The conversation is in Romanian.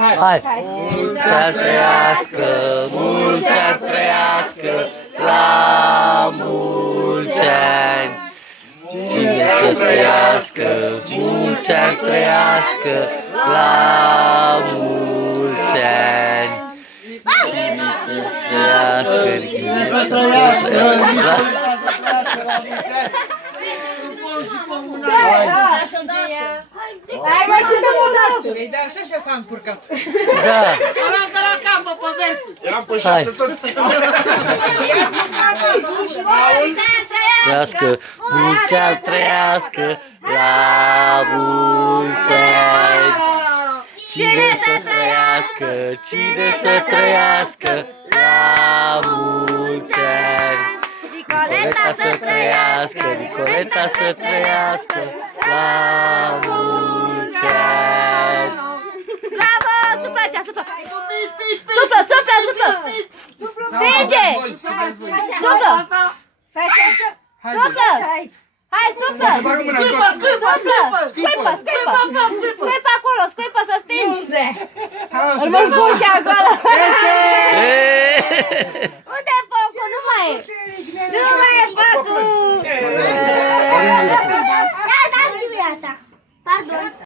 Hai! Mulți să trăiască, mulți să trăiască, la mulți ani! Cine să trăiască, mulți să trăiască, la mulți ani! Cine să trăiască, cine să trăiască, Hai, mai cântăm o dată! Păi de așa și s-a încurcat. Da! Ăla de la campă pe versul. Eram pe șapte toți. Trăiască, mulți ani trăiască, la mulți ani! Cine să trăiască, cine să trăiască, la mulți ani! Nicoleta să trăiască, Nicoleta să trăiască, la mulți ani! Bravo! Suflă aici, suflă! Suflă, suflă, suflă! Stinge! Suflă! Suflă! Hai, suflă! Scuipă, scuipă, scuipă! Scuipă, scuipă! Scuipă acolo, scuipă să stingi! Unde? Îl văd cu ochii acolo! Eee!